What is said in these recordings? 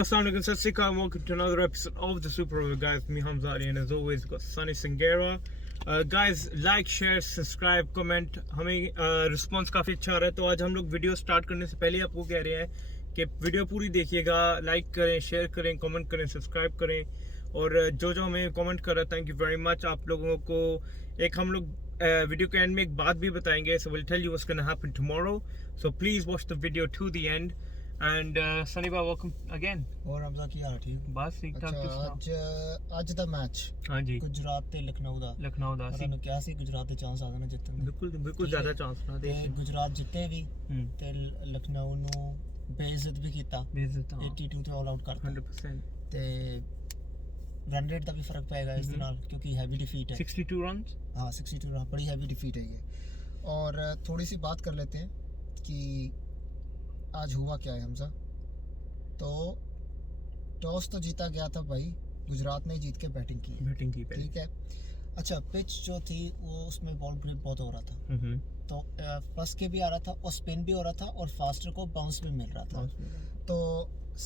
Assalamu alaikum, Sat Sri Akal, welcome to another episode of the Super Over, guys. Me Hamza Ali, and as always we've got Sunny Singera. Guys, like, share, subscribe, comment. हमें response काफ़ी अच्छा आ रहा है, तो आज हम लोग video start करने से पहले आपको कह रहे हैं कि वीडियो पूरी देखिएगा, लाइक करें, शेयर करें, कमेंट करें, सब्सक्राइब करें। और जो जो हमें कमेंट कर रहा है, थैंक यू वेरी मच। आप लोगों को एक हम लोग वीडियो के एंड में एक बात भी बताएंगे, so will tell you what's gonna happen tomorrow, so please watch the video to the end. And Sunny भाई, वेलकम अगेन। और हमजा की हाल ठीक बस ठीक ठाक। ਅੱਜ ਦਾ ਮੈਚ ਹਾਂਜੀ ਗੁਜਰਾਤ ਤੇ ਲਖਨਊ ਦਾ ਸੀ। ਤੁਹਾਨੂੰ ਕਿਹਾ ਸੀ ਗੁਜਰਾਤ ਦੇ ਚਾਂਸ ਆ ਜਾਣਾ ਜਿੱਤਣ ਦੇ। ਬਿਲਕੁਲ ਜ਼ਿਆਦਾ ਚਾਂਸ ਨਾ ਦੇ। ਤੇ ਗੁਜਰਾਤ ਜਿੱਤੇ ਵੀ ਤੇ ਲਖਨਊ ਨੂੰ ਬੇਇੱਜ਼ਤ ਵੀ ਕੀਤਾ। 82 ਤੇ ਆਲ ਆਊਟ ਕਰਤਾ 100%। ਤੇ ਰਨ ਰੇਟ ਦਾ ਵੀ ਫਰਕ ਪਏਗਾ ਇਸ ਦੇ ਨਾਲ, ਕਿਉਂਕਿ ਹੈਵੀ डिफीट है। 62 रन्स। हाँ 62 रन, बड़ी हैवी डिफीट है ये। और थोड़ी सी बात कर लेते हैं कि आज हुआ क्या है हमजा। तो टॉस तो जीता गया था भाई, गुजरात ने जीत के बैटिंग की ठीक है। अच्छा, पिच जो थी वो उसमें बॉल ग्रिप बहुत हो रहा था, तो फर्स्ट के भी आ रहा था और स्पिन भी हो रहा था और फास्टर को बाउंस भी मिल रहा था। तो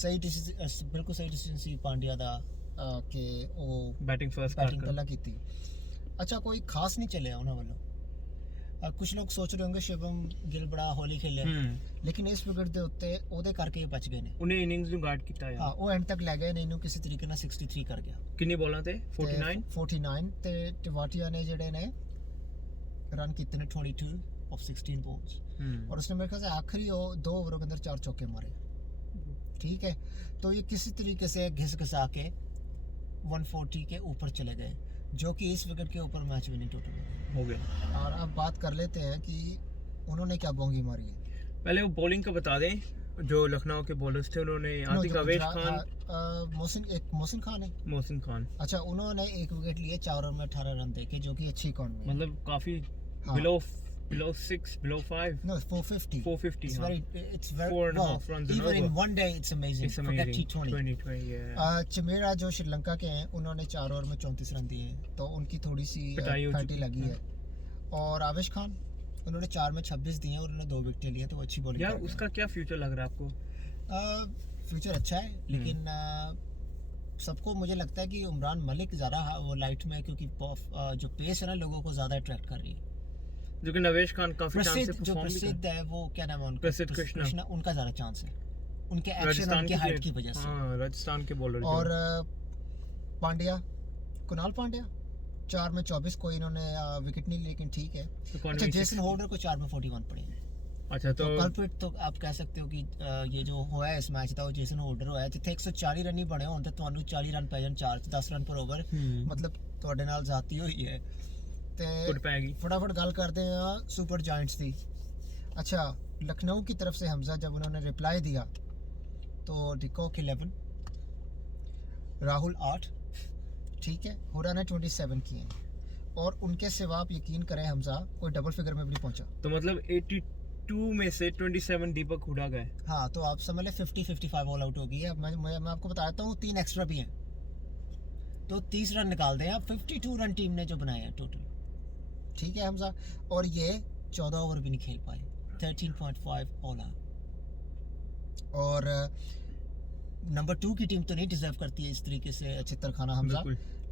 सही डिसीजन, बिल्कुल सही डिसीजन सी पांड्या दा कि वो बैटिंग पहला की थी। अच्छा, कोई खास नहीं चले उन्होंने वालों। कुछ लोग सोच रहे होंगे शिवम गिल बड़ा होली खेले, लेकिन इस विकेट ਦੇ ਉੱਤੇ ਉਹਦੇ ਕਰਕੇ ਹੀ ਬਚ ਗਏ ਨੇ। ਉਹਨੇ ਇਨਿੰਗਸ ਨੂੰ ਗਾਰਡ ਕੀਤਾ ਹੈ। ਹਾਂ, ਉਹ ਐਂਡ ਤੱਕ ਲੈ ਗਏ ਨੇ, ਇਹਨੂੰ ਕਿਸੇ ਤਰੀਕੇ ਨਾਲ 63 ਕਰ ਗਿਆ। ਕਿੰਨੀ ਬੋਲਾਂ ਤੇ 49 ਤੇ ਟਿਵਾਟੀਆ ਨੇ ਜਿਹੜੇ ਨੇ ਰਨ ਕੀਤੇ ਨੇ 22 of 16 balls, और उसने मेरे ख्याल से आखिरी 2 ओवरों के अंदर 4 चौके मारे। ठीक है, तो ये किसी तरीके से घिसा के 140 के ऊपर चले गए, जो कि इस विकेट के ऊपर मैच विनिंग टोटल हो गया। और अब बात कर लेते हैं कि उन्होंने क्या बोंगी मारी है। पहले वो बॉलिंग का बता दें, जो लखनऊ के बॉलर्स थे उन्होंने आतिक अवेश खान, मोहसिन खान। अच्छा, उन्होंने एक विकेट लिए 4 ओवर में 18 रन देके, जो कि अच्छी इकॉनमी है, मतलब काफी below 6, below 5. No, 450. It's very 4.5 runs even in one day. It's amazing. Forget T20. Yeah. Chamera जो श्रीलंका के हैं, उन्होंने 4 ओवर में 34 रन दिए, तो उनकी थोड़ी सी फैटी लगी है। और आवेश खान, उन्होंने 4 में 26 दिए और उन्होंने 2 विकेट लिए, तो अच्छी बॉलिंग। यार उसका क्या फ्यूचर लग रहा है आपको? फ्यूचर अच्छा है, लेकिन सबको मुझे लगता है कि उमरान मलिक ज़्यादा वो लाइट में, क्योंकि जो पेस है ना लोगों को ज़्यादा अट्रैक्ट कर रही है। जो कि नवेश खान काफी चांस से जो प्रसिद्ध है, वो क्या नाम है उनका, प्रसिद्ध कृष्णा, उनका ज़्यादा चांस है, उनके एक्शन, उनके हाइट की वजह से। हाँ, राजस्थान के बॉलर। और पांड्या, कुणाल पांड्या 4 में 24, कोई इन्होंने विकेट नहीं, लेकिन ठीक है। अच्छा, जेसन होल्डर को 4 में 41 पड़े हैं। अच्छा, तो कल्प्रिट तो आप कह सकते हो कि ये जो हुआ है इस मैच का, वो जेसन होल्डर होया, जिथे 140 रन ही बने हों, तो ਤੁਹਾਨੂੰ 40 रन पै जान, 10 रन पर ओवर, मतलब ਤੁਹਾਡੇ ਨਾਲ ਜ਼ਾਤੀ ਹੋਈ ਹੈ। ਤੇ फटाफट गल करते हैं सुपर जायंट्स की। अच्छा, लखनऊ की तरफ से हमजा जब उन्होंने रिप्लाई दिया, तो डिकॉक 11, राहुल 8, ठीक है, हुडा ने 27 किए, और उनके सिवा आप यकीन करें हमजा, कोई डबल फिगर में भी नहीं पहुंचा। तो मतलब 82 में से 27 दीपक हुडा गए। हाँ, तो आप समझ लें 50-55 ऑल आउट हो गई है। मैं आपको बता देता हूँ, 3 एक्स्ट्रा भी हैं, तो 30 रन निकाल दें आप। 52 रन टीम ने जो बनाए हैं टोटल, ठीक है हमजा। और ये 14 ओवर भी नहीं खेल पाए, 13.5 ऑल आउट। और नंबर 2 की टीम तो नहीं डिजर्व करती है इस तरीके से चित्तर खाना हमजा,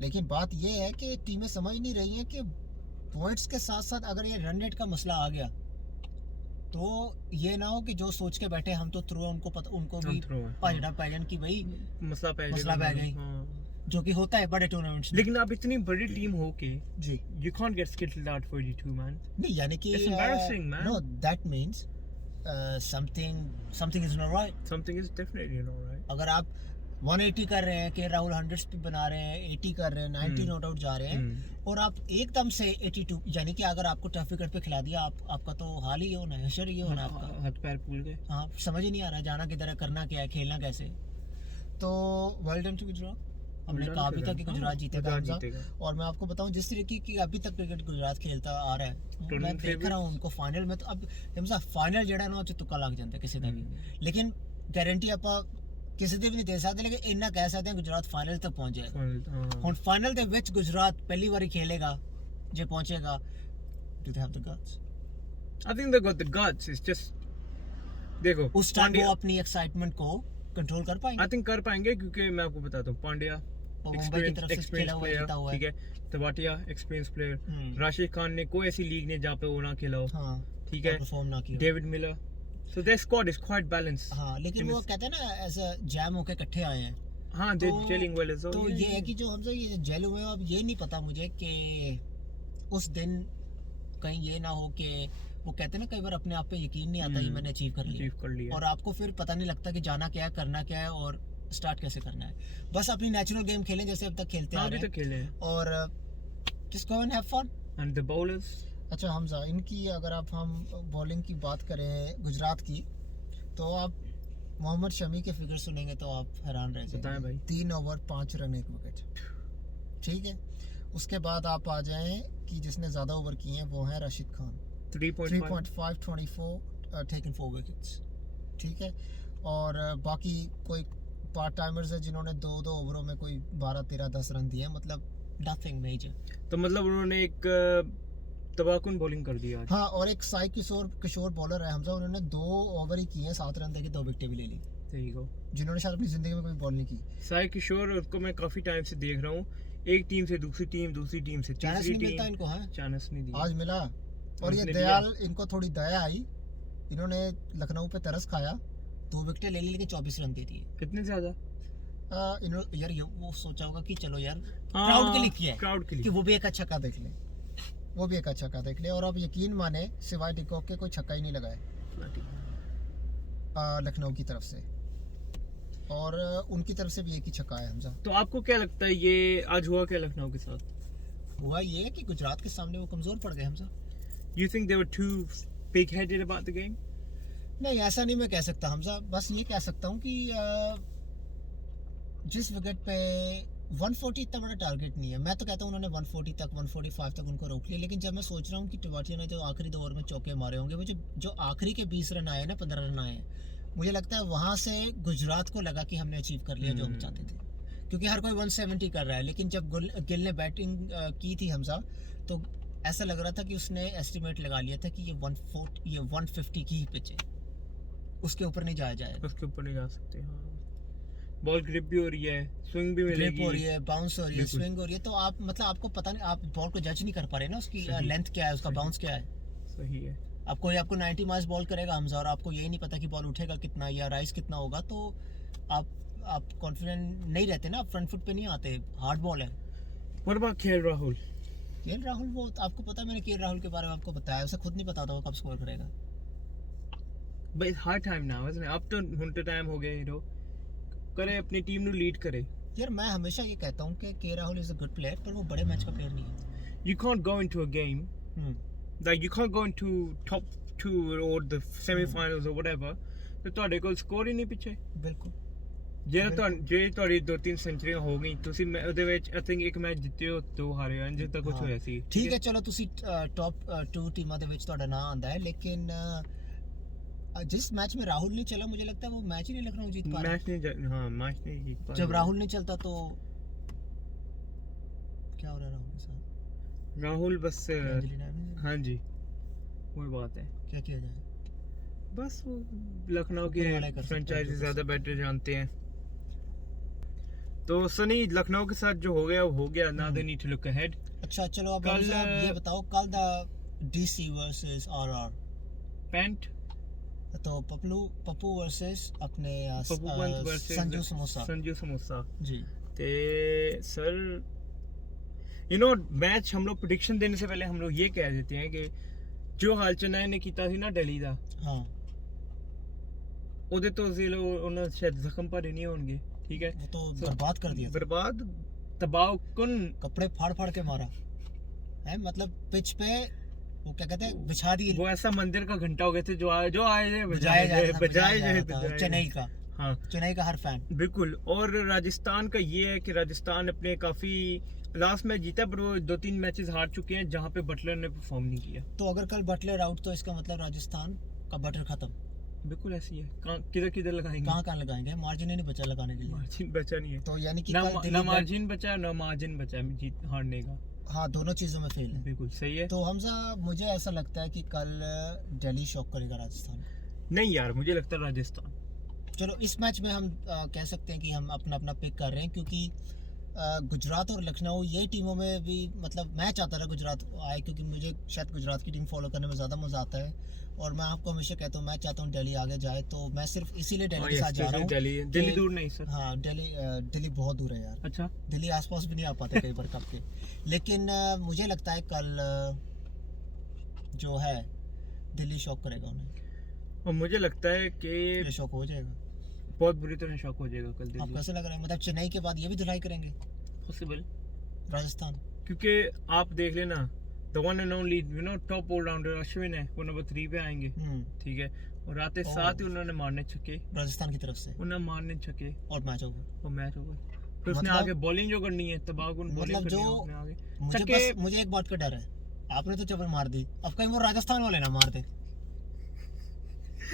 लेकिन बात ये है कि टीमें समझ नहीं रही हैं कि पॉइंट्स के साथ साथ अगर ये रन रेट का मसला आ गया, तो ये ना हो कि जो सोच के बैठे हम तो थ्रू, उनको भी पाजड़ा पैजन की भाई मसला पै गई, जो कि होता है बड़े टूर्नामेंट्स में। लेकिन आप इतनी बड़ी टीम हो के जी, you can't get skittled out 42 man। नहीं, यानी कि it's embarrassing man। No, that means something is not right। Something is definitely not right। अगर आप 180 कर रहे हैं, कि राहुल 100 पे बना रहे हैं, 80 कर रहे हैं, 90 नॉट आउट जा रहे हैं, और आप एकदम से 82, यानी कि अगर आपको टफ विकेट पे खिला दिया, आपका तो हाल ही होना है, हशर ही होना है, आपका हाथ पैर फूल गए। हाँ, समझ ही नहीं आ रहा जाना किधर है, करना क्या है, खेलना कैसे। तो वेल डन टू गुजरात। हमने कहा अभी तक कि गुजरात जीतेगा। और मैं आपको बताऊं, जिस तरीके की अभी तक क्रिकेट गुजरात खेलता आ रहा है, मैं देख रहा हूं उनको फाइनल में, तो अब फाइनल ਜਿਹੜਾ ਨਾ ਉਹ ਚ ਤੁੱਕਾ ਲੱਗ ਜਾਂਦਾ ਕਿਸੇ ਦਾ ਵੀ, लेकिन गारंटी ਆਪਾਂ ਕਿਸੇ ਦੇ ਵੀ ਨਹੀਂ ਦੇ ਸਕਦੇ, लेकिन ਇੰਨਾ ਕਹਿ ਸਕਦੇ ਹਾਂ गुजरात फाइनल तक पहुंच जाएगा। ਹੁਣ फाइनल ਦੇ ਵਿੱਚ गुजरात ਪਹਿਲੀ ਵਾਰੀ खेलेगा, ਜੇ ਪਹੁੰਚेगा, do they have the guts? I think they got the guts। It's just देखो उस टाइम वो अपनी एक्साइटमेंट को कंट्रोल कर पाएंगे? आई थिंक कर पाएंगे, क्योंकि मैं आपको बताता हूँ, पांड्या वो मुंबई की तरफ से खेला हुआ है, जीता हुआ है। ठीक है, तवाटिया एक्सपीरियंस प्लेयर, राशिद खान ने कोई ऐसी लीग नहीं जहाँ पे वो ना खेला हो, हाँ, ठीक है, परफॉर्म ना किया। David Miller, so their squad is quite balanced. हाँ, लेकिन वो कहते हैं ना एज अ जैम होके इकट्ठे आए हैं। हाँ, दे जेलिंग वेल इज। तो ये है कि जो हमसे ये जेल हुए हैं, अब ये नहीं पता मुझे कि उस दिन कहीं ये ना हो कि वो कहते हैं ना कई बार अपने आप पे यकीन नहीं आता, ये मैंने अचीव कर लिया, और आपको फिर पता नहीं लगता कि जाना क्या है, करना क्या है और स्टार्ट कैसे करना है। बस अपनी नेचुरल गेम खेलें जैसे अब तक खेलते आ रहे हैं, खेले और just go and have fun। And the bowlers. अच्छा हमजा, इनकी अगर आप हम बॉलिंग की बात करें गुजरात की, तो आप मोहम्मद शमी के फिगर सुनेंगे तो आप हैरान रह जाएंगे भाई। 3 ओवर 5 रन 1 विकेट, ठीक है। उसके बाद आप आ जाएं कि जिसने ज़्यादा ओवर किए हैं वो है राशिद खान, 3.5 24 टेकन 4 विकेट्स, ठीक है। और बाकी कोई पार्ट टाइमर्स है जिन्होंने 2-2 ओवरों में कोई 12 13 10 रन दिए हैं, मतलब नथिंग मेजर। तो मतलब उन्होंने एक तबाकुन बॉलिंग कर दिया आज। हाँ, और एक साई किशोर बॉलर है हमजा, उन्होंने 2 ओवर ही किए हैं, 7 रन देके 2 विकेटें भी ले ली, जिन्होंने शायद अपनी जिंदगी में कोई बॉल नहीं की। साई किशोर, उसको मैं काफी टाइम से देख रहा हूँ, एक टीम से दूसरी टीम, दूसरी टीम से तीसरी टीम, मिलता इनको, है चांस नहीं दिया, आज मिला। और ये दयाल, इनको थोड़ी दया आई, इन्होंने लखनऊ पे तरस खाया, 2 विकेटें ले ली लेकिन 24 रन दे दिए। कितने ज्यादा? इन्होंने यार ये वो सोचा होगा कि चलो यार क्राउड के लिए किया है, क्राउड के लिए कि वो भी एक अच्छा छक्का देख ले, वो भी एक अच्छा छक्का देख ले। और अब यकीन माने सिवाय डिकॉक के कोई छक्का ही नहीं लगाए लखनऊ की तरफ से, और उनकी तरफ से भी एक ही छक्का है हमजा। तो आपको क्या लगता है ये आज हुआ क्या लखनऊ के साथ? हुआ ये कि गुजरात के सामने वो कमजोर पड़ गए Hamza. You think they were too big-headed about the game? नहीं, ऐसा नहीं मैं कह सकता हमजा, बस ये कह सकता हूँ कि जिस विकेट पे 140 इतना बड़ा टारगेट नहीं है। मैं तो कहता हूँ उन्होंने 140 तक 145 तक उनको रोक लिया, लेकिन जब मैं सोच रहा हूँ कि टिवाटिया ने जो आखिरी 2 ओवर में चौके मारे होंगे, वो जो आखिरी के 20 रन आए ना, 15 रन आए, मुझे लगता है वहाँ से गुजरात को लगा कि हमने अचीव कर लिया जो हम चाहते थे, क्योंकि हर कोई 170 कर रहा है। लेकिन जब गिल ने बैटिंग की थी हमजा, तो ऐसा लग रहा था कि उसने एस्टिमेट लगा लिया था कि ये 150 की ही पिच है, उसके ऊपर नहीं जाया जाएगा, उसके ऊपर नहीं जा सकते। हाँ, बॉल ग्रिप भी हो रही है, स्विंग भी मिलेगी, ग्रिप हो रही है, बाउंस हो रही है, स्विंग हो रही है, तो आप मतलब आपको पता नहीं, आप बॉल को जज नहीं कर पा रहे ना, उसकी लेंथ क्या है, उसका बाउंस क्या है। सही है। आपको 90 माइल्स बॉल करेगा हमजा, और आपको यही नहीं पता कि बॉल उठेगा कितना या राइज कितना होगा, तो आप कॉन्फिडेंट नहीं रहते ना, आप फ्रंट फुट पे नहीं आते, हार्ड बॉल है। What about KL Rahul? KL Rahul, वो आपको पता है, मैंने KL राहुल के बारे में आपको बताया, उसे खुद नहीं पता था वो कब स्कोर करेगा। But it's hard time now, isn't it? अब तो हुंटे टाइम हो गए, हीरो करे, अपनी टीम ਨੂੰ लीड करे। यार मैं हमेशा ये कहता हूँ कि KL Rahul is a good player, पर वो बड़े मैच का प्लेयर नहीं है। You can't go into a game, like you can't go into top 2 or the semi-finals or whatever, ਤੇ ਤੁਹਾਡੇ ਕੋਲ ਸਕੋਰ ਹੀ ਨਹੀਂ ਪਿੱਛੇ। ਬਿਲਕੁਲ। ਜੇ ਤੁਹਾਡੀ 2-3 ਸੈਂਚਰੀਆਂ ਹੋ ਗਈ, ਤੁਸੀਂ ਉਹਦੇ ਵਿੱਚ ਆਈ ਥਿੰਕ ਇੱਕ ਮੈਚ ਜਿੱਤੇ ਹੋ, 2 ਹਾਰੇ ਹੋ, ਇੰਜ ਤਾਂ ਕੁਝ ਹੋਇਆ ਸੀ। ਠੀਕ ਹੈ, ਚਲੋ ਤੁਸੀਂ ਟੌਪ 2 ਟੀਮਾਂ ਦੇ ਵਿੱਚ ਤੁਹਾਡਾ ਨਾਮ ਆਂਦਾ ਹੈ, ਲੇਕਿਨ जिस मैच में राहुल नहीं चला, मुझे लगता है वो मैच ही नहीं लखनऊ जीत पा रहा। मैच नहीं जीत पा। जब राहुल नहीं चलता तो क्या हो रहा है राहुल के साथ? राहुल बस हाँ जी, वही बात है, क्या किया जाए, बस वो लखनऊ की फ्रेंचाइजी ज्यादा बेटर जानते हैं। तो सनी, लखनऊ के साथ जो हो गया वो हो गया, ना they need to look ahead. अच्छा चलो अब ये बताओ, कल द डीसी वर्सेस आरआर पेंट, तो पप्पू वर्सेस अपने संजू समोसा जी। ते सर यू नो मैच हम लोग प्रेडिक्शन देने से पहले हम लोग ये कह देते हैं कि जो हाल चेन्नई ने किया थी ना दिल्ली ਦਾ, हाँ ਉਹਦੇ ਤੋਂ ਜ਼ਿਲ੍ਹਾ ਉਹਨਾਂ ਸ਼ਾਇਦ ਜ਼ਖਮ ਭਰੇ ਨਹੀਂ ਹੋਣਗੇ, ठीक है, वो तो बर्बाद कर दिया, बर्बाद तबाहकुन, कपड़े फाड़ फाड़ के मारा है, मतलब पिच पे वो क्या कहते हैं बिछा दिए, वो ऐसा मंदिर का घंटा हो गए थे जो आए बजाए जाए चेन्नई का। हाँ, चेन्नई का हर फैन, बिल्कुल। और राजस्थान का ये है कि राजस्थान अपने काफी लास्ट मैच जीता, पर वो 2-3 मैचेस हार चुके हैं जहाँ पे बटलर ने परफॉर्म नहीं किया। तो अगर कल बटलर आउट तो इसका मतलब राजस्थान का बटर खत्म। बिल्कुल ऐसी है, किधर लगाएंगे, कहाँ लगाएंगे, मार्जिन ही नहीं बचा लगाने के लिए, मार्जिन बचा नहीं है, तो यानी कि ना मार्जिन बचा ना मार्जिन बचा जीत हारने का। हाँ, दोनों चीजों में फेल है। बिल्कुल सही है। तो हमजा, मुझे ऐसा लगता है कि कल दिल्ली शॉक करेगा राजस्थान। नहीं यार, मुझे लगता है राजस्थान, चलो इस मैच में हम कह सकते हैं कि हम अपना अपना पिक कर रहे हैं, क्योंकि गुजरात और लखनऊ ये टीमों में भी मतलब मैं चाहता था गुजरात आए, क्योंकि मुझे शायद गुजरात की टीम फॉलो करने में ज़्यादा मज़ा आता है। और मैं आपको हमेशा कहता हूँ मैं चाहता हूँ दिल्ली आगे जाए, तो मैं सिर्फ इसीलिए दिल्ली के साथ जा रहा हूँ। दिल्ली दूर नहीं सर। हाँ दिल्ली बहुत दूर है यार। अच्छा, दिल्ली आसपास भी नहीं आ पाते कई बार कप के। लेकिन मुझे लगता है कल जो है दिल्ली शॉक करेगा उन्हें। और मुझे लगता है कि ये शॉक हो जाएगा, बहुत बुरी तरह शॉक हो जाएगा कल आपको दिल्ली। कैसे लग रहा है? मतलब चेन्नई के बाद ये भी धुलाई करेंगे पॉसिबल, राजस्थान। क्योंकि आप देख लेना, the one and only top allrounder Ashwin है, वो नंबर 3 पे आएंगे। ठीक है, और आते साथ ही उन्होंने मारने छक्के राजस्थान की तरफ से, उन्होंने मारने छक्के और मैच ओवर। और मैच ओवर। फिर उसने मतलब- आगे बॉलिंग जो करनी है, तबाहकुन बॉलिंग मतलब करनी है जो उसने आगे मुझे एक बात का डर है, आपने तो चप्पल मार दी, अब कहीं वो राजस्थान वाले ना मार दे।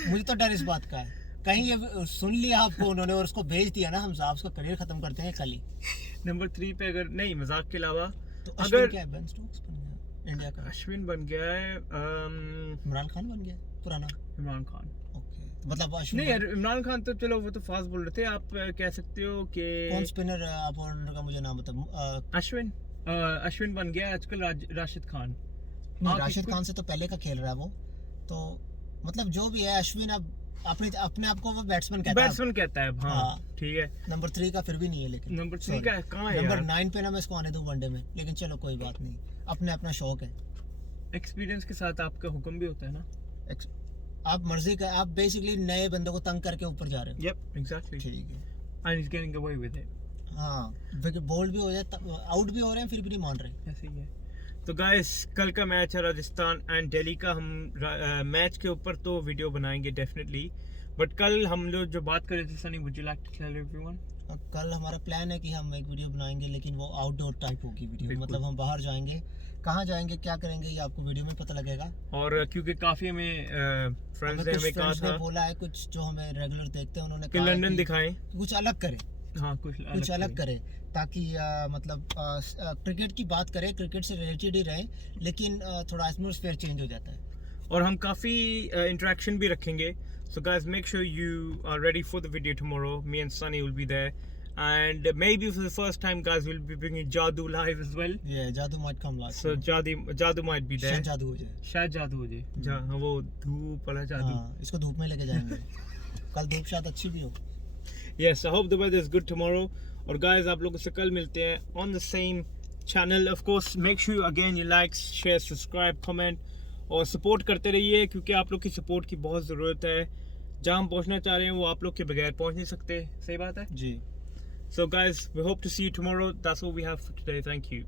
मुझे तो डर इस बात का है, कहीं ये सुन लिया आपको उन्होंने और उसको भेज दिया ना, हम साहब उसका करियर खत्म करते हैं कल ही। नंबर 3 पे अगर नहीं, मजाक के अलावा तो अगर क्या है, बेन स्टोक्स बन गया इंडिया का, अश्विन बन गया है इमरान खान बन गया पुराना। इमरान खान। ओके, तो मतलब अश्विन नहीं यार, इमरान खान तो चलो वो तो फास्ट बॉलर थे, आप कह सकते हो कि कौन स्पिनर आप ऑलराउंडर का मुझे नाम बताओ। अश्विन बन गया आजकल राशिद खान। राशिद खान से तो पहले का खेल रहा है वो, तो मतलब जो भी है अश्विन अब अपने आप को वो बैट्समैन कहता है। हाँ ठीक है, नंबर 3 का फिर भी नहीं है, लेकिन नंबर 3 का कहाँ है नंबर यार? 9 पे ना मैं इसको आने दूं वनडे में, लेकिन चलो कोई बात नहीं, अपने अपना शौक है। एक्सपीरियंस के साथ आपका हुक्म भी होता है ना। आप मर्जी का, आप बेसिकली नए बंदों को तंग करके ऊपर जा रहे हो। यप एग्जैक्टली, ठीक है। And is getting away with it. हाँ, बोल्ड भी हो जाए, आउट भी हो रहे हैं फिर भी नहीं मान रहे। ऐसे ही है। तो गाइस कल का मैच है राजस्थान एंड दिल्ली का, हम मैच के ऊपर तो वीडियो बनाएंगे डेफिनेटली, बट कल हम लोग जो बात कर रहे थे, Sunny would you like to tell everyone? कल हमारा प्लान है कि हम एक वीडियो बनाएंगे, लेकिन वो आउटडोर टाइप होगी वीडियो, बिल्कुल। मतलब हम बाहर जाएंगे, कहाँ जाएंगे क्या करेंगे ये आपको वीडियो में पता लगेगा। और क्योंकि काफी हमें फ्रेंड्स ने हमें कहा था बोला है, कुछ जो हमें रेगुलर देखते हैं उन्होंने कि कहा है लंदन कि दिखाएं। कुछ अलग करें, हाँ कुछ अलग करे, ताकि मतलब क्रिकेट की बात करें, क्रिकेट से रिलेटेड ही रहे, लेकिन थोड़ा एटमॉस्फेयर चेंज हो जाता है। और हम काफ़ी इंटरेक्शन भी रखेंगे, so guys make sure you are ready for the video tomorrow. Me and Sunny will be there, and maybe for the first time guys we'll be bringing Jadoo live as well. Yeah, जादू might come live. So Jadoo might be there. शायद जादू हो जाए, शायद जादू हो जाए, हाँ वो धूप वाला जादू। हाँ, इसको धूप में लेके जाएंगे। कल धूप शायद अच्छी भी हो। Yes, I hope the weather is good tomorrow. और guys आप लोगों से कल मिलते हैं on the same channel. Of course make sure again you like, share, subscribe, comment और सपोर्ट करते रहिए, क्योंकि आप लोग की सपोर्ट की बहुत ज़रूरत है। जहाँ हम पहुँचना चाह रहे हैं वो आप लोग के बगैर पहुँच नहीं सकते। सही बात है जी। So guys, we hope to see you tomorrow. That's all we have for today. Thank you.